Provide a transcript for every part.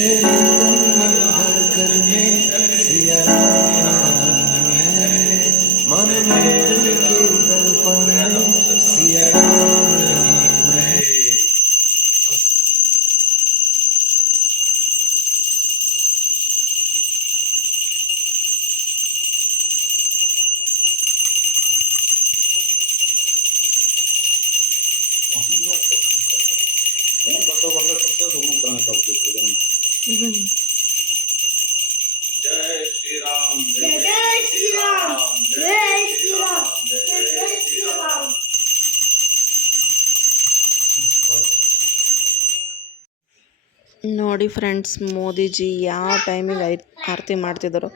जय श्री राम जय जय श्री राम जय श्री राम जय जय श्री राम। ನೋಡಿ ಫ್ರೆಂಡ್ಸ್, ಮೋದಿಜಿ ಯಾವ ಟೈಮಿಗೆ ಆರತಿ ಮಾಡ್ತಿದ್ರು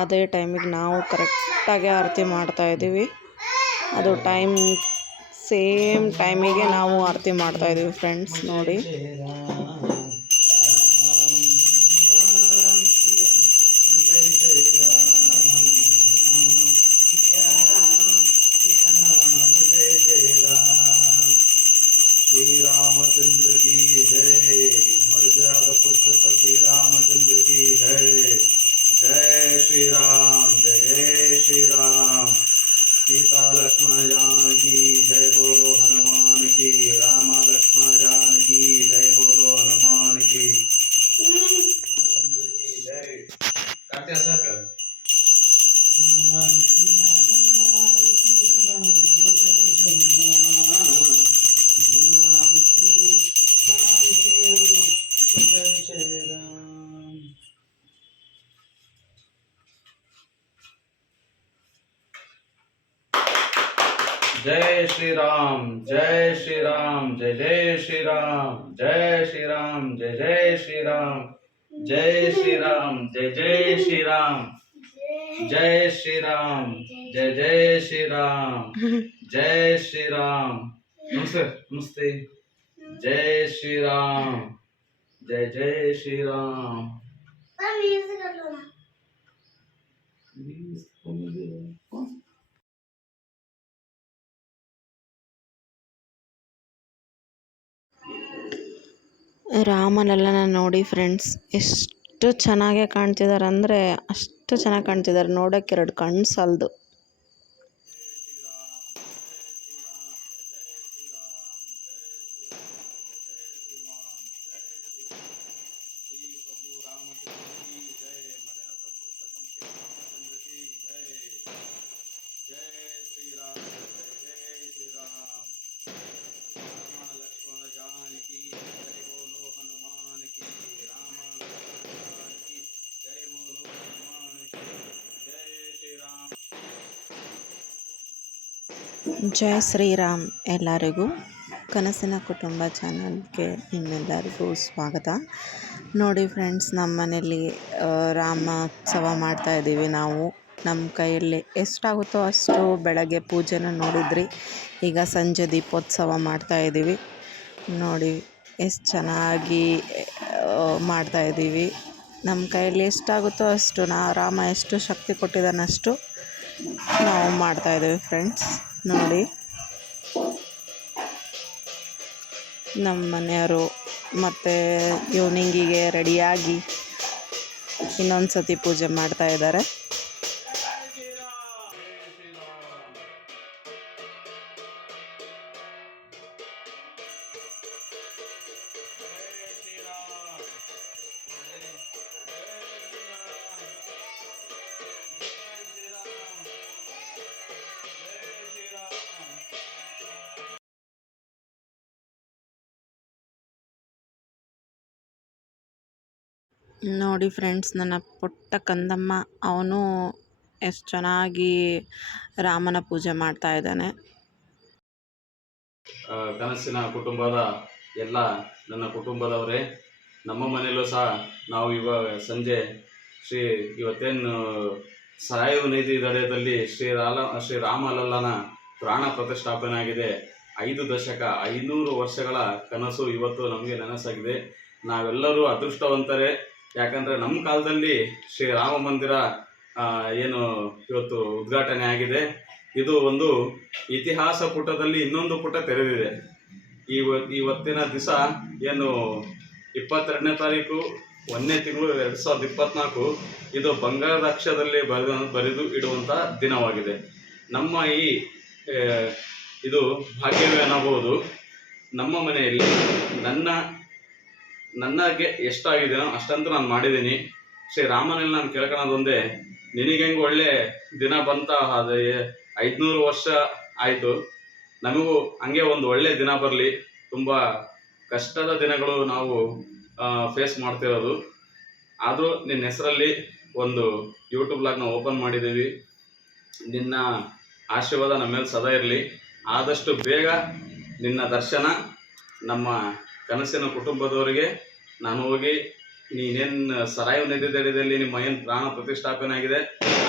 ಅದೇ ಟೈಮಿಗೆ ನಾವು ಕರೆಕ್ಟಾಗಿ ಆರತಿ ಮಾಡ್ತಾಯಿದ್ದೀವಿ. ಅದು ಸೇಮ್ ಟೈಮಿಗೆ ನಾವು ಆರತಿ ಮಾಡ್ತಾಯಿದ್ದೀವಿ ಫ್ರೆಂಡ್ಸ್. ನೋಡಿ, श्री रामचंद्र की जय। मर्यादा पुरुषोत्तम श्री रामचंद्र की जय। जय श्री राम जय जय श्री राम। सीता लक्ष्मण जानकी जय बोलो हनुमान की। राम लक्ष्मण जानकी जय बोलो हनुमान की। रामचंद्र की जय। काटे ऐसा कर जय श्री राम जय श्री राम जय जय श्री राम जय श्री राम जय जय श्री राम जय श्री राम जय जय श्री राम जय श्री राम जय जय श्री राम जय श्री राम। नमस्ते नमस्ते। जय श्री राम जय जय श्री राम। ರಾಮನೆಲ್ಲನ ನೋಡಿ ಫ್ರೆಂಡ್ಸ್, ಎಷ್ಟು ಚೆನ್ನಾಗಿ ಕಾಣ್ತಿದ್ದಾರೆ ಅಂದರೆ ಅಷ್ಟು ಚೆನ್ನಾಗಿ ಕಾಣ್ತಿದ್ದಾರೆ. ನೋಡೋಕ್ಕೆ ಎರಡು ಕಣ್ಣು ಸಾಲದು. ಜೈ ಶ್ರೀರಾಮ್. ಎಲ್ಲರಿಗೂ ಕನಸಿನ ಕುಟುಂಬ ಚಾನಲ್ಗೆ ನಿಮ್ಮೆಲ್ಲರಿಗೂ ಸ್ವಾಗತ. ನೋಡಿ ಫ್ರೆಂಡ್ಸ್, ನಮ್ಮ ಮನೇಲಿ ರಾಮೋತ್ಸವ ಮಾಡ್ತಾಯಿದ್ದೀವಿ ನಾವು. ನಮ್ಮ ಕೈಯಲ್ಲಿ ಎಷ್ಟಾಗುತ್ತೋ ಅಷ್ಟು ಬೆಳಗ್ಗೆ ಪೂಜೆನ ನೋಡಿದ್ರಿ. ಈಗ ಸಂಜೆ ದೀಪೋತ್ಸವ ಮಾಡ್ತಾಯಿದ್ದೀವಿ. ನೋಡಿ ಎಷ್ಟು ಚೆನ್ನಾಗಿ ಮಾಡ್ತಾಯಿದ್ದೀವಿ. ನಮ್ಮ ಕೈಯಲ್ಲಿ ಎಷ್ಟಾಗುತ್ತೋ ಅಷ್ಟು ರಾಮ ಎಷ್ಟು ಶಕ್ತಿ ಕೊಟ್ಟಿದ್ದಾನಷ್ಟು ನಾವು ಮಾಡ್ತಾಯಿದ್ದೀವಿ ಫ್ರೆಂಡ್ಸ್. ನೋಡಿ, ನಮ್ಮ ಮನೆಯವರು ಮತ್ತು ಈವ್ನಿಂಗಿಗೆ ರೆಡಿಯಾಗಿ ಇನ್ನೊಂದು ಸತಿ ಪೂಜೆ ಮಾಡ್ತಾಯಿದ್ದಾರೆ. ನೋಡಿ ಫ್ರೆಂಡ್ಸ್, ನನ್ನ ಪುಟ್ಟ ಕಂದಮ್ಮ ಅವನು ಎಷ್ಟು ಚೆನ್ನಾಗಿ ರಾಮನ ಪೂಜೆ ಮಾಡ್ತಾ ಇದ್ದಾನೆ. ಕನಸಿನ ಕುಟುಂಬದ ಎಲ್ಲ ನನ್ನ ಕುಟುಂಬದವರೇ, ನಮ್ಮ ಮನೆಯಲ್ಲೂ ಸಹ ನಾವು ಇವಾಗ ಸಂಜೆ ಇವತ್ತೇನು ಸಾಯು ನದಿ ದಡದಲ್ಲಿ ಶ್ರೀ ರಾಮಲಲ್ಲನ ಪ್ರಾಣ ಪ್ರತಿಷ್ಠಾಪನೆ ಆಗಿದೆ. 5 ದಶಕ 500 ವರ್ಷಗಳ ಕನಸು ಇವತ್ತು ನಮಗೆ ನನಸಾಗಿದೆ. ನಾವೆಲ್ಲರೂ ಅದೃಷ್ಟವಂತರೇ. ಯಾಕಂದರೆ ನಮ್ಮ ಕಾಲದಲ್ಲಿ ಶ್ರೀರಾಮ ಮಂದಿರ ಏನು ಇವತ್ತು ಉದ್ಘಾಟನೆ ಆಗಿದೆ. ಇದು ಒಂದು ಇತಿಹಾಸ ಪುಟದಲ್ಲಿ ಇನ್ನೊಂದು ಪುಟ ತೆರೆದಿದೆ. ಇವತ್ತಿನ ದಿವಸ ಏನು 22ನೇ ತಾರೀಕು 1ನೇ ತಿಂಗಳು 2024. ಇದು ಬಂಗಾರದ ಅಕ್ಷರದಲ್ಲಿ ಬರೆದು ಇಡುವಂಥ ದಿನವಾಗಿದೆ. ನಮ್ಮ ಈ ಇದು ಭಾಗ್ಯವೇ ಅನ್ನಬಹುದು. ನಮ್ಮ ಮನೆಯಲ್ಲಿ ನನಗೆ ಎಷ್ಟಾಗಿದೆಯೋ ಅಷ್ಟಂತೂ ನಾನು ಮಾಡಿದ್ದೀನಿ. ಶ್ರೀರಾಮನಲ್ಲಿ ನಾನು ಕೇಳ್ಕೊಳ್ಳೋದೊಂದೇ, ನಿನಗೆ ಹೆಂಗೆ ಒಳ್ಳೆ ದಿನ ಬಂತ, ಅದು 500 ವರ್ಷ ಆಯಿತು, ನಮಗೂ ಹಂಗೆ ಒಂದು ಒಳ್ಳೆ ದಿನ ಬರಲಿ. ತುಂಬ ಕಷ್ಟದ ದಿನಗಳು ನಾವು ಫೇಸ್ ಮಾಡ್ತಿರೋದು. ಆದರೂ ನಿನ್ನ ಹೆಸರಲ್ಲಿ ಒಂದು ಯೂಟ್ಯೂಬ್ ಬ್ಲಾಗ್ನ ಓಪನ್ ಮಾಡಿದ್ದೀವಿ. ನಿನ್ನ ಆಶೀರ್ವಾದ ನಮ್ಮ ಮೇಲೆ ಸದಾ ಇರಲಿ. ಆದಷ್ಟು ಬೇಗ ನಿನ್ನ ದರ್ಶನ ನಮ್ಮ ಕನಸಿನ ಕುಟುಂಬದವರಿಗೆ ನಾನು ಹೋಗಿ, ನೀನೇನು ಸರಾಯು ನದಿ ದಡದಲ್ಲಿ ನಿಮ್ಮ ಏನು ಪ್ರಾಣ ಪ್ರತಿಷ್ಠಾಪನೆ ಆಗಿದೆ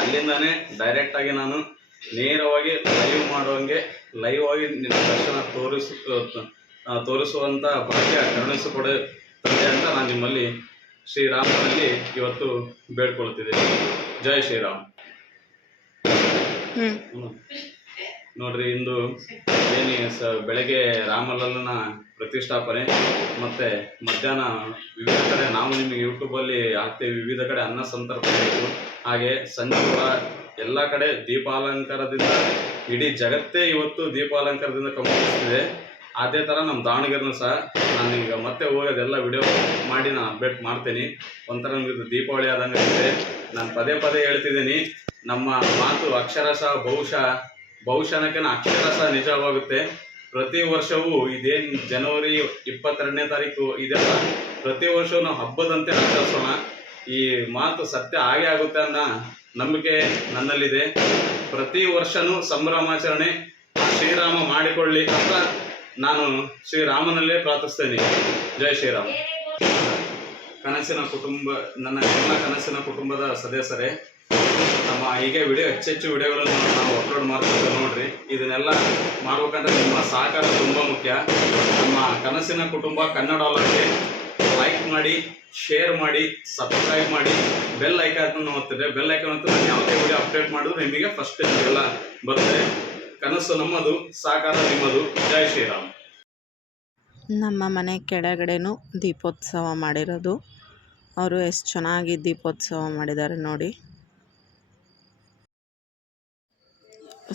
ಅಲ್ಲಿಂದಾನೇ ಡೈರೆಕ್ಟಾಗಿ ನಾನು ನೇರವಾಗಿ ಲೈವ್ ಆಗಿ ನಿನ್ನ ದರ್ಶನ ತೋರಿಸುವಂಥ ಭಾಗ್ಯ ಕರುಣಿಸಿಕೊಡುತ್ತದೆ ಅಂತ ನಾನು ನಿಮ್ಮಲ್ಲಿ ಶ್ರೀರಾಮನಲ್ಲಿ ಇವತ್ತು ಬೇಡ್ಕೊಳ್ತಿದ್ದೀನಿ. ಜೈ ಶ್ರೀರಾಮ್. ನೋಡ್ರಿ, ಇಂದು ಬೆಳಗ್ಗೆ ರಾಮಲಲ್ಲನ ಪ್ರತಿಷ್ಠಾಪನೆ, ಮತ್ತು ಮಧ್ಯಾಹ್ನ ವಿವಿಧ ಕಡೆ ನಾವು ನಿಮಗೆ ಯೂಟ್ಯೂಬಲ್ಲಿ ಹಾಕ್ತೇವೆ, ವಿವಿಧ ಕಡೆ ಅನ್ನ ಸಂತರ್ಪಣೆ ಇತ್ತು. ಹಾಗೆ ಸಂಜೆ ಕೂಡ ಎಲ್ಲ ಕಡೆ ದೀಪಾಲಂಕಾರದಿಂದ ಇಡೀ ಜಗತ್ತೇ ಇವತ್ತು ದೀಪಾಲಂಕಾರದಿಂದ ಕಂಗೊಳಿಸ್ತಿದೆ. ಅದೇ ಥರ ನಮ್ಮ ದಾವಣಗೆರೆನೂ ಸಹ ನಾನೀಗ ಮತ್ತೆ ಹೋಗೋದೆಲ್ಲ ವಿಡಿಯೋ ಮಾಡಿ ನಾನು ಅಪ್ಡೇಟ್ ಮಾಡ್ತೀನಿ. ಒಂಥರ ನಮಗಿದು ದೀಪಾವಳಿ ಆದಂಗೆ ಇದೆ. ನಾನು ಪದೇ ಹೇಳ್ತಿದ್ದೀನಿ, ನಮ್ಮ ಮಾತು ಅಕ್ಷರಶಃ ಬಹುಶಃ ಅಕ್ಷರಶಃ ನಿಜವಾಗುತ್ತೆ. ಪ್ರತಿ ವರ್ಷವೂ ಇದೇನು ಜನವರಿ 22ನೇ ತಾರೀಕು ಇದೆಲ್ಲ, ಪ್ರತಿ ವರ್ಷವೂ ನಾವು ಹಬ್ಬದಂತೆ ಆಚರಿಸೋಣ. ಈ ಮಾತು ಸತ್ಯ ಆಗೇ ಆಗುತ್ತೆ ಅನ್ನೋ ನಂಬಿಕೆ ನನ್ನಲ್ಲಿದೆ. ಪ್ರತಿ ವರ್ಷವೂ ಸಂಭ್ರಮಾಚರಣೆ ಶ್ರೀರಾಮ ಮಾಡಿಕೊಳ್ಳಿ ಅಂತ ನಾನು ಶ್ರೀರಾಮನಲ್ಲೇ ಪ್ರಾರ್ಥಿಸ್ತೇನೆ. ಜೈ ಶ್ರೀರಾಮ್. ನನ್ನ ಎಲ್ಲ ಕನಸಿನ ಕುಟುಂಬದ ಸದಸ್ಯರೇ, ನಮ್ಮ ಹೀಗೆ ಹೆಚ್ಚೆಚ್ಚು ವಿಡಿಯೋಗಳನ್ನು ನಾವು ಅಪ್ಲೋಡ್ ಮಾಡ್ತಿದ್ದೇವೆ. ನೋಡ್ರಿ, ಇದನ್ನೆಲ್ಲ ಮಾಡ್ಬೇಕಂದ್ರೆ ನಿಮ್ಮ ಸಹಕಾರ ತುಂಬ ಮುಖ್ಯ. ನಮ್ಮ ಕನಸಿನ ಕುಟುಂಬ ಕನ್ನಡ ವ್ಲಾಗ್ಗೆ ಲೈಕ್ ಮಾಡಿ, ಶೇರ್ ಮಾಡಿ, ಸಬ್ಸ್ಕ್ರೈಬ್ ಮಾಡಿ, ಬೆಲ್ ಐಕಾನ್ ಒತ್ತಿದ್ರೆ ನಾನು ಯಾವುದೇ ವಿಡಿಯೋ ಅಪ್ಡೇಟ್ ಮಾಡಿದ್ರು ನಿಮಗೆ ಫಸ್ಟ್ ಎಲ್ಲ ಬರುತ್ತೆ. ಕನಸು ನಮ್ಮದು, ಸಹಕಾರ ನಿಮ್ಮದು. ಜೈ ಶ್ರೀರಾಮ್. ನಮ್ಮ ಮನೆ ಕೆಳಗಡೆನೂ ದೀಪೋತ್ಸವ ಮಾಡಿರೋದು. ಅವರು ಎಷ್ಟು ಚೆನ್ನಾಗಿ ದೀಪೋತ್ಸವ ಮಾಡಿದ್ದಾರೆ ನೋಡಿ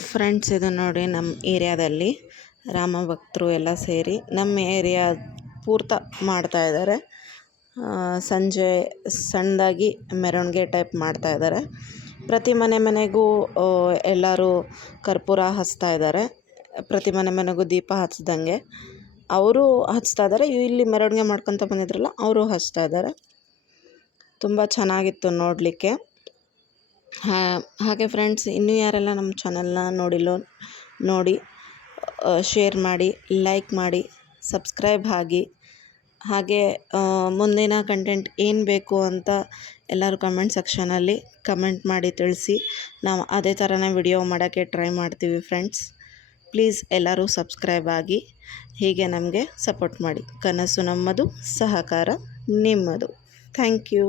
ಫ್ರೆಂಡ್ಸ್. ಇದು ನೋಡಿ, ನಮ್ಮ ಏರಿಯಾದಲ್ಲಿ ರಾಮ ಭಕ್ತರು ಎಲ್ಲ ಸೇರಿ ನಮ್ಮ ಏರಿಯಾ ಪೂರ್ತ ಮಾಡ್ತಾಯಿದ್ದಾರೆ. ಸಂಜೆ ಸಣ್ಣದಾಗಿ ಮೆರವಣಿಗೆ ಟೈಪ್ ಮಾಡ್ತಾಯಿದ್ದಾರೆ. ಪ್ರತಿ ಮನೆಗೂ ಎಲ್ಲರೂ ಕರ್ಪೂರ ಹಚ್ತಾ ಇದ್ದಾರೆ. ಪ್ರತಿ ಮನೆಗೂ ದೀಪ ಹಚ್ದಂಗೆ ಅವರು ಹಚ್ತಾ ಇದ್ದಾರೆ. ಇಲ್ಲಿ ಮೆರವಣಿಗೆ ಮಾಡ್ಕೊತ ಬಂದಿದ್ರಲ್ಲ, ಅವರು ಹಚ್ತಾ ಇದ್ದಾರೆ. ತುಂಬ ಚೆನ್ನಾಗಿತ್ತು ನೋಡಲಿಕ್ಕೆ. ಹಾಗೆ ಫ್ರೆಂಡ್ಸ್, ಇನ್ನೂ ಯಾರೆಲ್ಲ ನಮ್ಮ ಚಾನಲ್ನ ನೋಡಿ ಶೇರ್ ಮಾಡಿ, ಲೈಕ್ ಮಾಡಿ, ಸಬ್ಸ್ಕ್ರೈಬ್ ಆಗಿ. ಹಾಗೆ ಮುಂದಿನ ಕಂಟೆಂಟ್ ಏನು ಬೇಕು ಅಂತ ಎಲ್ಲರೂ ಕಮೆಂಟ್ ಸೆಕ್ಷನಲ್ಲಿ ಕಮೆಂಟ್ ಮಾಡಿ ತಿಳಿಸಿ. ನಾವು ಅದೇ ಥರನೇ ವಿಡಿಯೋ ಮಾಡೋಕ್ಕೆ ಟ್ರೈ ಮಾಡ್ತೀವಿ ಫ್ರೆಂಡ್ಸ್. ಪ್ಲೀಸ್ ಎಲ್ಲರೂ ಸಬ್ಸ್ಕ್ರೈಬ್ ಆಗಿ, ಹೀಗೆ ನಮಗೆ ಸಪೋರ್ಟ್ ಮಾಡಿ. ಕನಸು ನಮ್ಮದು, ಸಹಕಾರ ನಿಮ್ಮದು. Thank you.